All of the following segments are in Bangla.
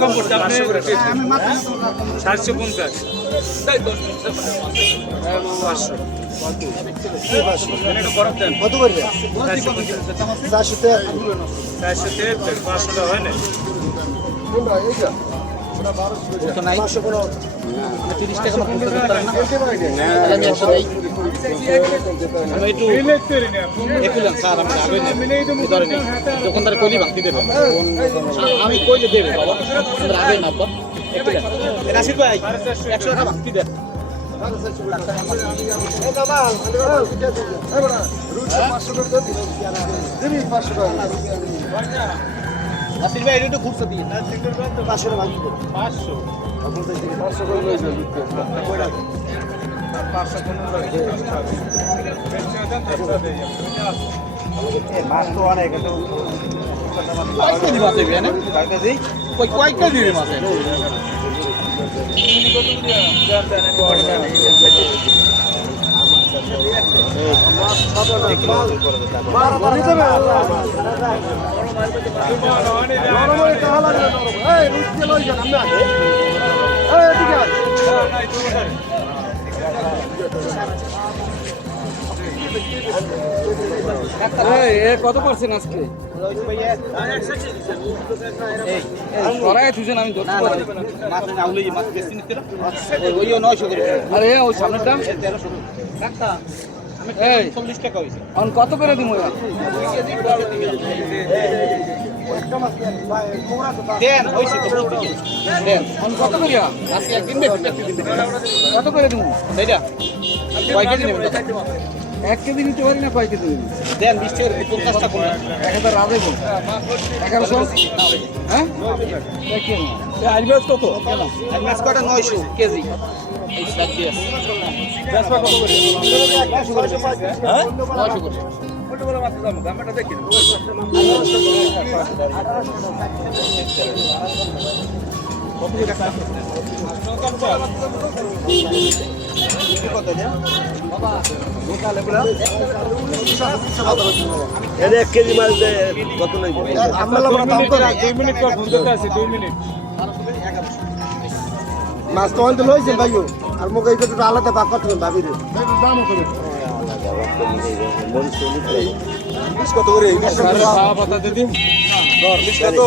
কম করতে আপনি 750 কত করবে 400 500 হয় না তো নাই 500 কোনো 30 টাকা মতো করতে পারেন না আমি 100 ভাই আমি একটু একটু স্যার আমি আগে ধরে নেই দোকানদার কইলি ভাঙতি দেবে আমি কইলে দেবে বাবা আমরা আগে না বাবা একটু রাশিদ ভাই 100 টাকা ভাঙতি দেন এই কামাল এই বড় রুট 500 করে দিবি 500 টাকা আসিল ভাই এটা খুব সত্যি না 500 ভাঙতি দেব 500 এখন তো 500 করে লই যাবে কয়টা 500 কোন মাছ তো অনেক এটা কয় কেজি মাছ হবে না কয় কেজি কয় কেজি মাছ কত পারছেন আজকে কত করে দিব কত করিয়া কত করে দিব সেইটা কয় কেজি নেবেন 1 কেজি নিতে পারি না কয় কেজি দেন 20 টাকা 50 টাকা 1000 রাজে বল 1100 হ্যাঁ আইবাস কত আইবাস কত 900 কেজি এই সব দিয়ে বেসবা কত করে হ্যাঁ 900 করে কত বড় মাছ দাম দামটা দেখি কত দেন বাবা গোটালে বলা 1 কেজি মাছ কত নাই আমরা দাম করে 2 মিনিট পর ফোন করতে আছে 2 মিনিট মাছ তো অন্ত লইছেন ভাইও আর মোকে একটু আলাদা ভাগ করতে ভাবি রে দাম করে ইলিশ কত করে খাওয়া পাতা দিদি ইলিশ কত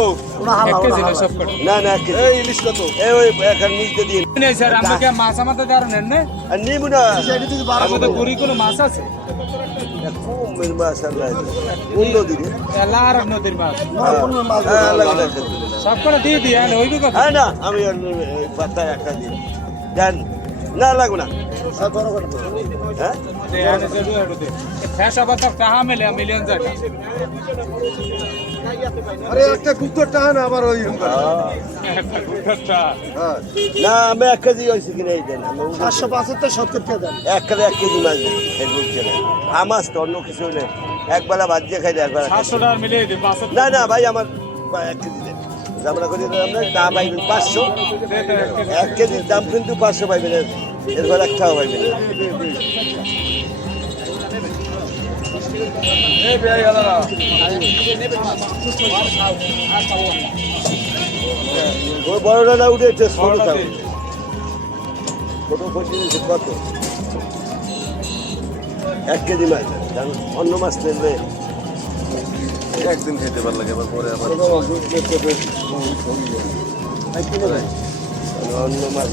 না না এই ইলিশ কত এই ওই এখন নিচে দিন না স্যার আমরা কি মাছ আমাদের দাঁড় নেন না আর নিব না সেটা তো 1200 তো পুরি কোনো মাছ আছে কোন মাছ আল্লাহ কোন দিদি এলার নদীর মাছ কোন মাছ সব করে দিয়ে দি আর হইবে কথা হ্যাঁ না আমি পাতা একটা দিই জান না লাগবে না সব বড় করে হ্যাঁ দেয়ানে যে দুটো ফ্যাশা বাতা কাহা মিলে মিলিয়ন জায়গা আরে একটা কুকুরটা না আবার ওই একটা কুকুরটা হ্যাঁ না আমি 1 কেজি হইছে কিনা এই দেন 575 70 টাকা দেন 1 কেজি মাছ এই বুঝছে না আমাস তো অন্য কিছু হইলে একবেলা ভাত দিয়ে খাই একবেলা 700 টাকা মিলে দিন 500 না না ভাই আমার 1 কেজি দেন আমরা করি আমরা না পাইবেন 500 1 কেজির দাম কিন্তু 500 পাইবেন এরপর একটাও পাইবেন এই ভাই আলাদা ওই বড়টা উঠেছে ছোটটা ছোট বসিয়েছে কত 1 কেজি মাছ অন্য মাছ নেবে একদিন খেতে ভালো লাগে আবার পরে আবার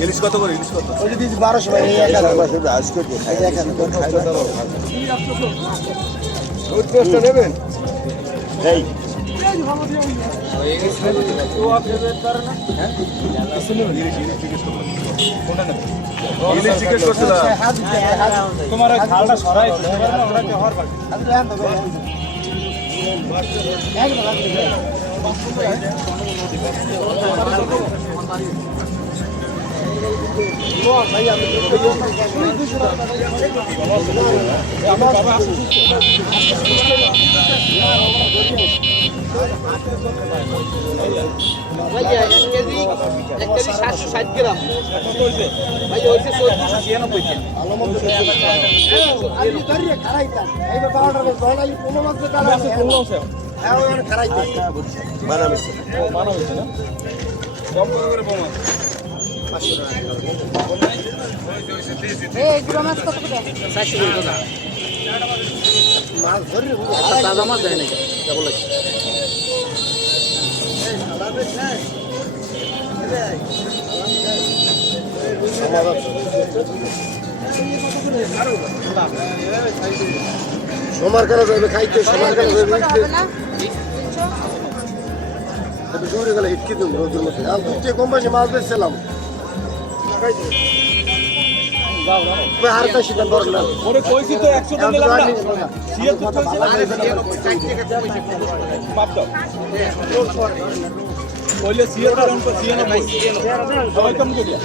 ইলিশ কত করে ইলিশ কত ওই যদি 1200 ভাই 1000 মাছ আজকে খাই 1000 নেবেন এই তোমার খালটা সরাই আমার ভাইয়া 1 কেজি 760 গ্রাম ভাই হইছে 1496 টাকা আমি ধরে খারাইতাম এইবার 12টার মধ্যে ধরাই 15 মাস টাকা আছে 15 আছে হ্যাঁ ওখানে খারাইতে মানা হয়েছে না কম করে বোমা এই গুড়া মাছ কত করে 400 টাকা মাছ ধরে তাজা মাছ দেয় নাকি কেবল লাগে সমার করা যাবে খাইতে সমার করা যাবে জোরে গেলে হিটকে দেবো রোদের মধ্যে আর দুটো কোম্পানি মাছ বেচছিলাম আর তো সেটা দরকার ওরে কইছি তো 100 টাকা নিলাম না সিএ তো কইছি না মাপ দাও কইলে সিএ তো অঙ্ক সিএ না ভাই সবাই কম করিয়া